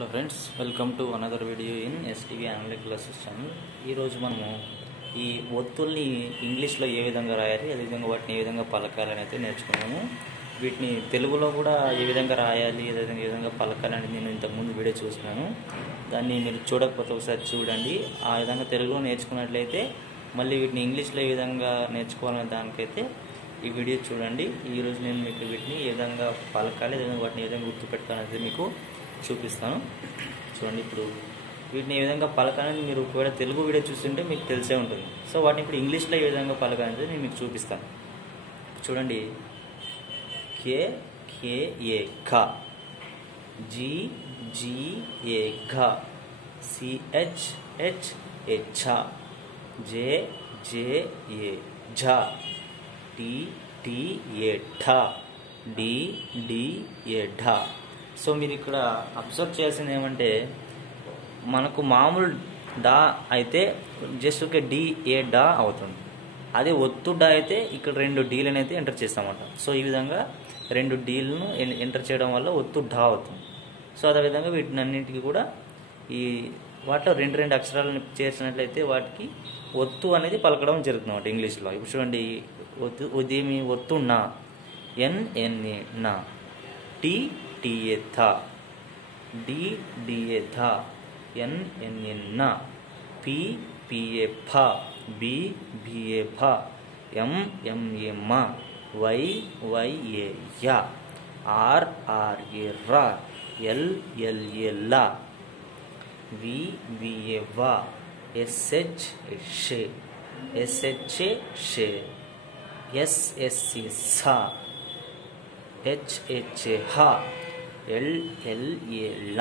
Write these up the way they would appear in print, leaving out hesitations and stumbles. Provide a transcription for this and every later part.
Hello friends, welcome to another video in STV Anglic classes channel. ఈరోజు మనము ఈ ఒత్తుల్ని ఇంగ్లీష్లో ఏ విధంగా రాయాలి, అదేవిధంగా వాటిని ఏ విధంగా పలకాలని అయితే నేర్చుకున్నాము. వీటిని తెలుగులో కూడా ఏ విధంగా రాయాలి, అదేవిధంగా ఏ విధంగా పలకాలని నేను ఇంతకుముందు వీడియో చూసినాను. దాన్ని మీరు చూడకపోతే ఒకసారి చూడండి. ఆ విధంగా తెలుగులో నేర్చుకున్నట్లయితే మళ్ళీ వీటిని ఇంగ్లీష్లో ఏ విధంగా నేర్చుకోవాలనే దానికైతే ఈ వీడియో చూడండి. ఈరోజు నేను మీకు వీటిని ఏ విధంగా పలకాలి, అదేవిధంగా వాటిని ఏ విధంగా గుర్తుపెట్టుకోవాలనేది మీకు చూపిస్తాను. చూడండి, ఇప్పుడు వీటిని ఏ విధంగా పలకాలని మీరు ఒకవేళ తెలుగు వీడియో చూస్తుంటే మీకు తెలిసే ఉంటుంది. సో వాటిని ఇప్పుడు ఇంగ్లీష్లో ఏ విధంగా పలకాలనేది నేను మీకు చూపిస్తాను. చూడండి, కే కే ఏ ఖ, జీ జీ ఏ ఘ, సిహెచ్ హెచ్ ఏ ఛ, జే జే ఏ Jha, tea tea A ఠ, D D A ఢ. So మీరు ఇక్కడ అబ్జర్వ్ చేయాల్సింది ఏమంటే, మనకు మామూలు డా అయితే జస్ట్ ఒక డి ఏ డా అవుతుంది. అదే ఒత్తు డా అయితే ఇక్కడ రెండు డీలను అయితే ఎంటర్ చేస్తామన్నమాట. సో ఈ విధంగా రెండు డీలను ఎంటర్ చేయడం వల్ల ఒత్తు డా అవుతుంది. సో అదేవిధంగా వీటినన్నింటికి కూడా ఈ వాటిలో రెండు రెండు అక్షరాలను చేర్చినట్లయితే వాటికి ఒత్తు అనేది పలకడం జరుగుతుంది అన్నమాట ఇంగ్లీష్లో. ఇప్పుడు చూడండి, ఉదేమి ఒత్తు నా, ఎన్ ఎన్ ఏ నా, tea tea A the, D D A ధ, ఎన్ ఎన్ ఏ న, పి పి ఏ ఫ, బి బి ఏ భ, ఎం ఎం ఏ మ, వై వై ఏ య, ఆర్ ఆర్ ఏ ర, ఎల్ ఎల్ ఏ ల, వి వి ఏ వ, ఎస్ హెచ్ షే, ఎస్ హెచ్ షే, ఎస్ ఎస్ ఏ స, హెచ్ హెచ్ హ, ఎల్ ఎల్ ఏ ల,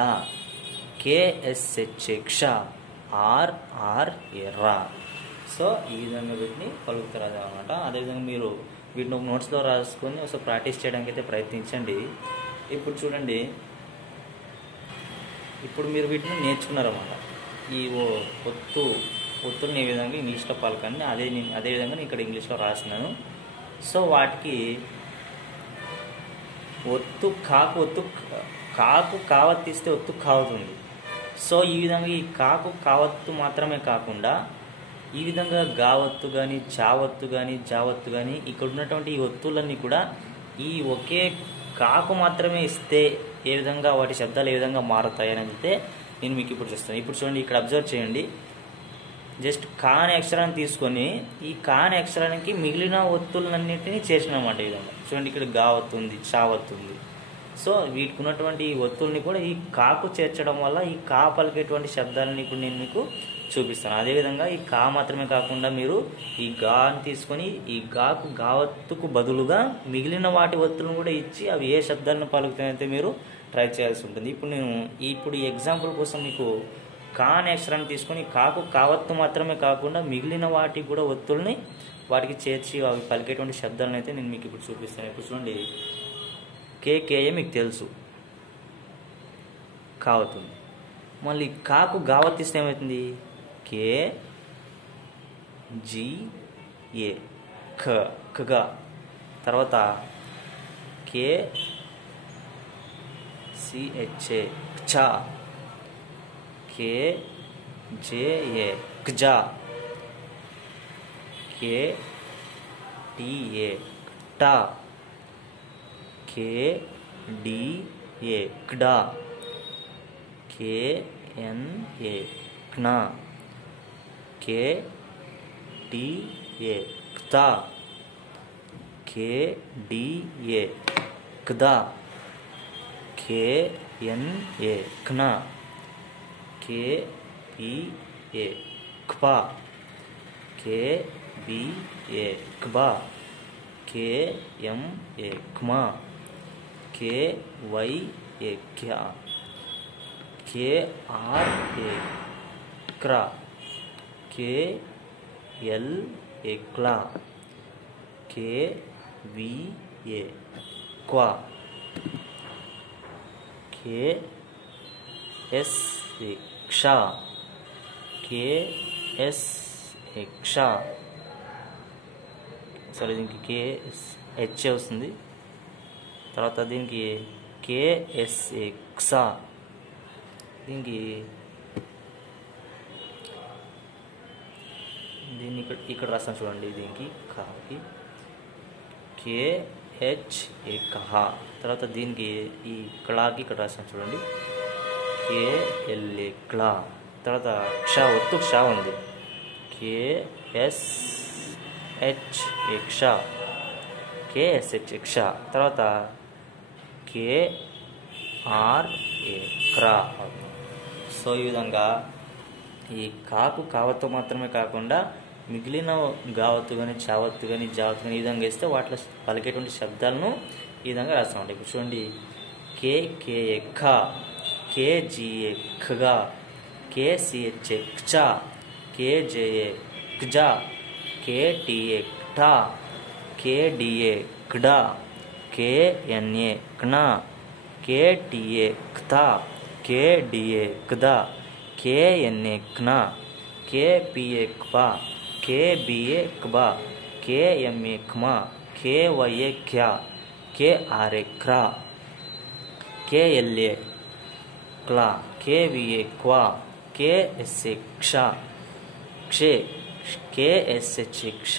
కే ఎస్ హెచ్ క్ష, ఆర్ ఆర్ ఏ ర. సో ఈ విధంగా వీటిని పలుకుతారు అన్నమాట. అదేవిధంగా మీరు వీటిని ఒక నోట్స్లో రాసుకొని ఒకసారి ప్రాక్టీస్ చేయడానికి అయితే ప్రయత్నించండి. ఇప్పుడు చూడండి, ఇప్పుడు మీరు వీటిని నేర్చుకున్నారన్నమాట. ఈ ఒత్తుల్ని ఏ విధంగా ఇంగ్లీష్లో పలకండి, అదేవిధంగా నేను ఇక్కడ ఇంగ్లీష్లో రాసినాను. సో వాటికి కాకు కావత్తిస్తే ఒత్తు కావుతుంది. సో ఈ విధంగా ఈ కాకు కావత్తు మాత్రమే కాకుండా ఈ విధంగా గావత్తు కానీ, చావత్తు కానీ, జావత్తు కానీ, ఇక్కడ ఉన్నటువంటి ఈ ఒత్తులన్నీ కూడా ఈ ఒకే కాకు మాత్రమే ఇస్తే ఏ విధంగా వాటి శబ్దాలు ఏ విధంగా మారుతాయి అనేది అయితే నేను మీకు ఇప్పుడు చెప్తాను. ఇప్పుడు చూడండి, ఇక్కడ అబ్జర్వ్ చేయండి. జస్ట్ కా అనే అక్షరాన్ని తీసుకొని ఈ కా అనే అక్షరానికి మిగిలిన ఒత్తులన్నింటినీ చేర్చినమాట. ఈ విధంగా చూడండి, ఇక్కడ గా వస్తుంది, చా వస్తుంది. సో వీటికి ఉన్నటువంటి ఈ ఒత్తుల్ని కూడా ఈ కాకు చేర్చడం వల్ల ఈ కా పలికేటువంటి శబ్దాలని ఇప్పుడు నేను మీకు చూపిస్తాను. అదేవిధంగా ఈ కా మాత్రమే కాకుండా మీరు ఈ గాని తీసుకొని ఈ గాకు గావత్తుకు బదులుగా మిగిలిన వాటి ఒత్తులను కూడా ఇచ్చి అవి ఏ శబ్దాలను పలుకుతాయంటే మీరు ట్రై చేయాల్సి ఉంటుంది. ఇప్పుడు ఈ ఎగ్జాంపుల్ కోసం మీకు కా అనే అక్షరాన్ని తీసుకొని కాకు కావత్తు మాత్రమే కాకుండా మిగిలిన వాటికి కూడా ఒత్తుల్ని వాటికి చేర్చి అవి పలికేటువంటి శబ్దాలను అయితే నేను మీకు ఇప్పుడు చూపిస్తాను. ఇప్పుడు చూడండి, కేకేఏ మీకు తెలుసు కావతుంది. మళ్ళీ కాకు గావత్తిస్తే ఏమవుతుంది? కే జీ ఏ ఖగా, తర్వాత కే సిహెచ్ఏ ఛ, కే జే ఏ గ్జా, కే టీ ఏ టా, కే డి ఏ క్డా, కే ఎన్ ఏ క్నా, కే టీ ఏ క్తా, కే డి ఏ క్దా, కే ఎన్ ఏ క్నా, కే పి ఏ క్పా, కే బి ఏ క్బా, కే ఎం ఏ క్మా, కే వై ఏ క్యా, K are A క్రా, K L A క్లా, కే వి ఏ క్వా, కే ఎస్ ఏ క్ష, కే ఎస్ ఏ క్ష, సారీ దీనికి కే హెచ్ వస్తుంది. తర్వాత దీనికి KSX దీనికి దీన్ని ఇక్కడ రాస్తాను చూడండి. దీనికి కాకి KHA కహ. తర్వాత దీనికి ఈ క్లాకి ఇక్కడ రాస్తాను చూడండి, KLA క్లా. తర్వాత క్ష, ఒత్తు క్ష ఉంది, KSHA క్ష, KSHA క్ష. తర్వాత KRA క్రా. సో ఈ విధంగా ఈ కాకు కావత్తు మాత్రమే కాకుండా మిగిలిన గావత్తు కానీ చావత్తు కానీ జావత్తు కానీ ఈ విధంగా వేస్తే వాటిలో పలికేటువంటి శబ్దాలను ఈ విధంగా రాస్తూ ఉంటాయి. ఇప్పుడు చూడండి, KKA ఖ, KGA ఖగా, KCHA క్ష, KJA క్జ, KTA క్ష, KDA క్డ, KNA క్ణ, KTA క్త, KDA క్ద, KNA క్ణ, KPA క్ప, KBA క్బ, KMA క్మ, KYA క్య, KRA క్ర, KLA క్ల, KVA క్వ, KSA క్ష, క్షే, KSHA క్ష,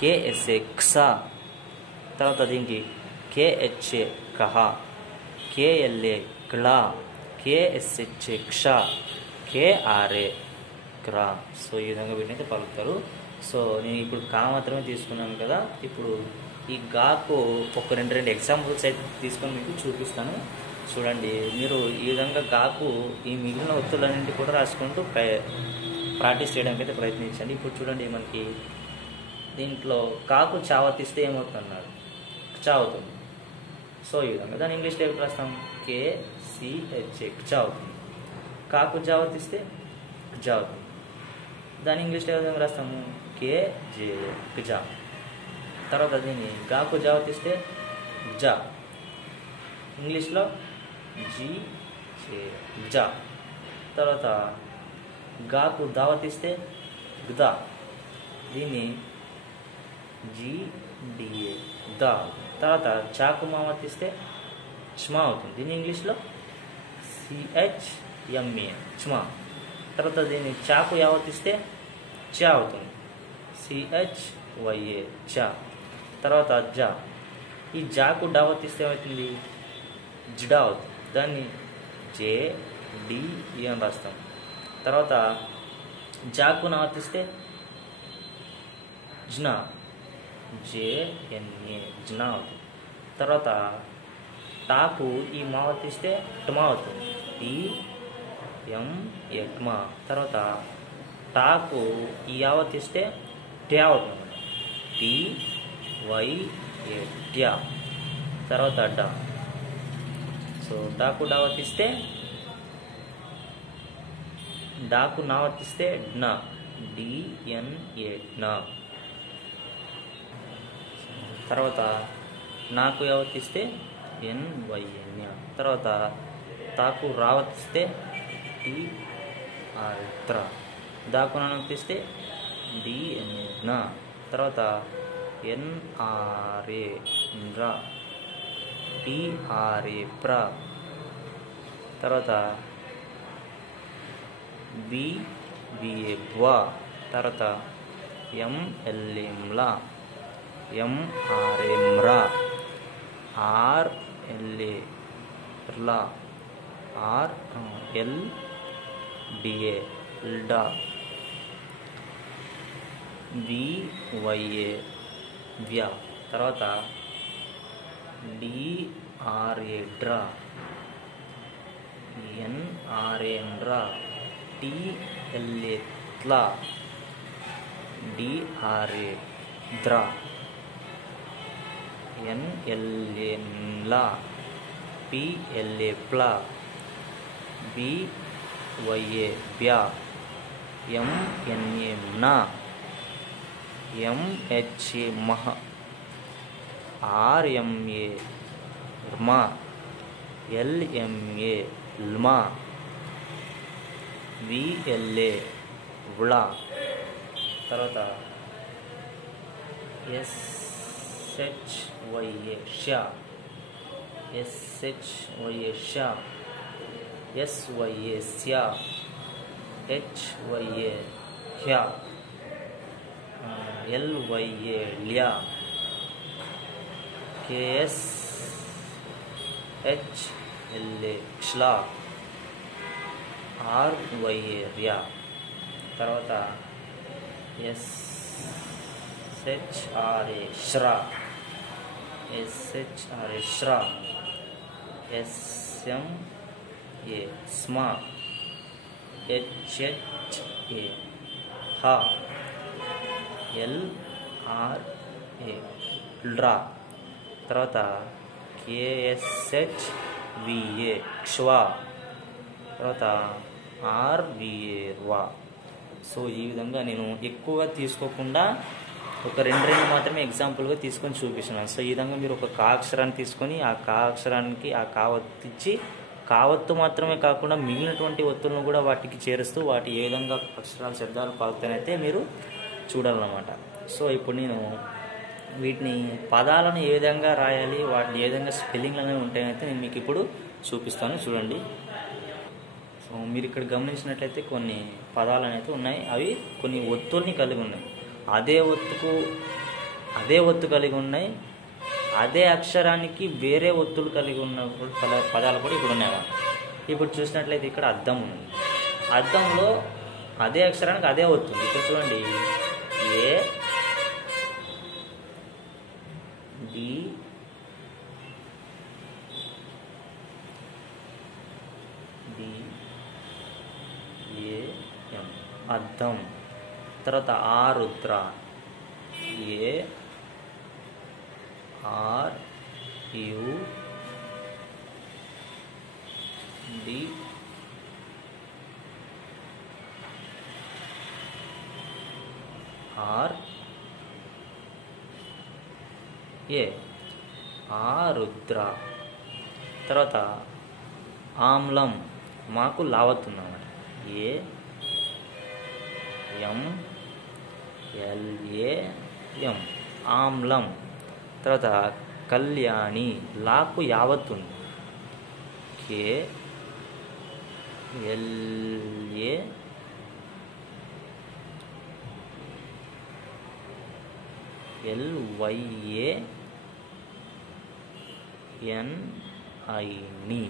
KSA క్ష. తర్వాత దీనికి KHA కహ, KLA క్ల, KSHA క్ష, KRA క్రా. సో ఈ విధంగా వీటినైతే పలుకుతారు. సో నేను ఇప్పుడు కా మాత్రమే తీసుకున్నాను కదా. ఇప్పుడు ఈ గాకు ఒక రెండు ఎగ్జాంపుల్స్ అయితే తీసుకొని మీకు చూపిస్తాను. చూడండి, మీరు ఈ విధంగా గాకు ఈ మిగిలిన ఒత్తులన్నింటి కూడా రాసుకుంటూ ప్రాక్టీస్ చేయడానికి అయితే ప్రయత్నించండి. ఇప్పుడు చూడండి, మనకి దీంట్లో కాకు చావతిస్తే ఏమవుతుందన్నాడు, చా అవుతుంది. సో ఈ విధంగా దాని ఇంగ్లీష్లో ఏమి రాస్తాం, KCHA చా అవుతుంది. కాకు జావతిస్తే జా అవుతుంది. దాని ఇంగ్లీష్లో ఏ విధంగా రాస్తాము, KJA జా. తర్వాత దీన్ని గాకు జావతిస్తే జా, ఇంగ్లీష్లో GJA జా. తర్వాత గాకు దావతిస్తే గదా, దీన్ని GDA దా. తర్వాత చాకు మావతిస్తే చ్మా అవుతుంది, దీన్ని ఇంగ్లీష్లో CHMA చ్మా. తర్వాత దీన్ని చాకు యావతిస్తే చా అవుతుంది, CHYA చా. తర్వాత జా, ఈ జాకు డావతిస్తే ఏమవుతుంది, జిడా అవుతుంది, దాన్ని JDE అని రాస్తాం. తర్వాత జాకు నావతిస్తే జ్నా, JNA జ్నా అవుతుంది. తర్వాత టాకు ఈ మావతిస్తే ట్మా అవుతుంది, TMA ట్మా. తర్వాత టాకు ఈ యావతిస్తే ట్యా అవుతుంది, TYA ట్యా. తర్వాత డా. సో డాకు డావతిస్తే, డాకు నావతిస్తే డ్నా, DNA డ్నా. తర్వాత నాకు యావతిస్తే NYN. తర్వాత తాకు రావతిస్తే TR త్ర. దాకు నావతిస్తే DNA డ్నా. తర్వాత NRA న్రా, TRA ప్ర. తర్వాత BBA బ్వా. తర్వాత MLA మ్లా, MRA మ్రా, RLA ర్లా, RLDA ల్డా, BYA వ్యా. తర్వాత DRA draw, NRA న్రా, TLA త్లా, DRA draw, NLA న్లా, PLA ప్లా, BYA బ్యా, MNA మ్నా, MHA మహ, RMA ర్మా, LMA ల్మా, VLA వ్లా. తర్వాత SHYA Shah, SHYA Shah. SYA స్యా, HYA హ్యా, LYA ల్యా, KSHLA శ్లా, RYA ర్యా, తర్వాత SHRA శ్రా, SHRA శ్రా, SMA స్మా, HHA హా, LRA ల్రా, తర్వాత KSHVA క్షవా, తర్వాత RVA ర్వా. సో ఈ విధంగా నేను ఎక్కువగా తీసుకోకుండా ఒక రెండు మాత్రమే ఎగ్జాంపుల్గా తీసుకొని చూపిస్తున్నాను. సో ఈ విధంగా మీరు ఒక కా అక్షరాన్ని తీసుకొని ఆ కా అక్షరానికి ఆ కా ఒత్తు ఇచ్చి కావత్తు మాత్రమే కాకుండా మిగిలినటువంటి ఒత్తులను కూడా వాటికి చేరుస్తూ వాటి ఏ విధంగా అక్షరాలు శబ్దాలు పలుకుతానైతే మీరు చూడాలన్నమాట. సో ఇప్పుడు నేను వీటిని పదాలను ఏ విధంగా రాయాలి, వాటిని ఏ విధంగా స్పెల్లింగ్లు అనేవి ఉంటాయనైతే నేను మీకు ఇప్పుడు చూపిస్తాను, చూడండి. సో మీరు ఇక్కడ గమనించినట్లయితే కొన్ని పదాలు అయితే ఉన్నాయి, అవి కొన్ని ఒత్తుల్ని కలిగి ఉన్నాయి. అదే ఒత్తు కలిగి ఉన్నాయి, అదే అక్షరానికి వేరే ఒత్తులు కలిగి ఉన్న పదాలు కూడా ఇప్పుడు ఉన్నాయి. ఇప్పుడు చూసినట్లయితే ఇక్కడ అద్దం ఉంది, అద్దంలో అదే అక్షరానికి అదే ఒత్తు ఉంది. ఇప్పుడు చూడండి, ఏ డి ఏ ఎం అద్దం. తర్వాత ఆరుద్ర, ARUD ఆరుద్ర. తర్వాత ఆమ్లం, మాకు లావత్తుందన్నమాట, AMLAM ఆమ్లం. తర్వాత కళ్యాణి, లాకు యావత్తుంది, KLYANI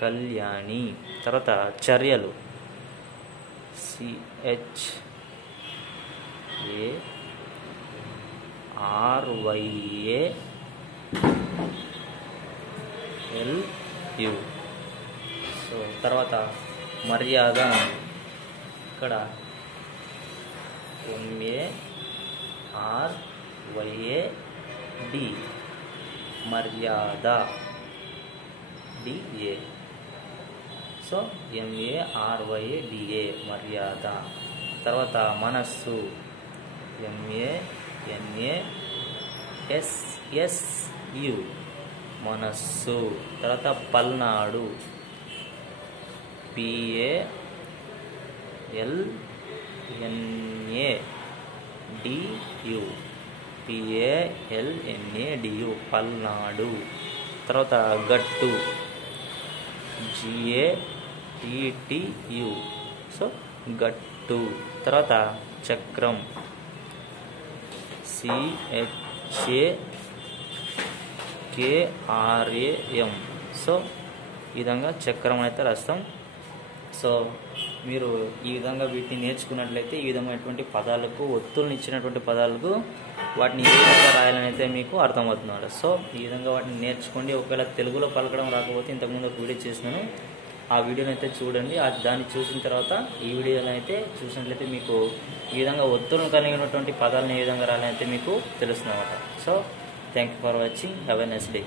కళ్యాణి. తర్వాత చర్యలు, CHARYALU. సో తర్వాత మర్యాద, ఇక్కడ MARYAD మర్యాద, DA. సో MARYADA మర్యాద. తర్వాత మనస్సు, MANASSU మనస్సు. తర్వాత పల్నాడు, PALNADU పల్నాడు. తర్వాత గట్టు, GATTU సో గట్టు. తర్వాత చక్రం, CHAKRAM సో ఈ విధంగా చక్రం అయితే రాస్తాం. సో మీరు ఈ విధంగా వీటిని నేర్చుకున్నట్లయితే ఈ విధమైనటువంటి పదాలకు ఒత్తులను ఇచ్చినటువంటి పదాలకు వాటిని ఏ విధంగా రాయాలని అయితే మీకు అర్థమవుతున్నాడు. సో ఈ విధంగా వాటిని నేర్చుకోండి. ఒకవేళ తెలుగులో పలకడం రాకపోతే ఇంతకుముందు ఒక వీడియో చేసినాను, ఆ వీడియోని అయితే చూడండి. దాన్ని చూసిన తర్వాత ఈ వీడియోని అయితే చూసినట్లయితే మీకు ఈ విధంగా ఒత్తులను కలిగినటువంటి పదాలను ఏ విధంగా రాయాలని అయితే మీకు తెలుస్తుంది అన్నమాట. So thank you for watching. Have a nice day.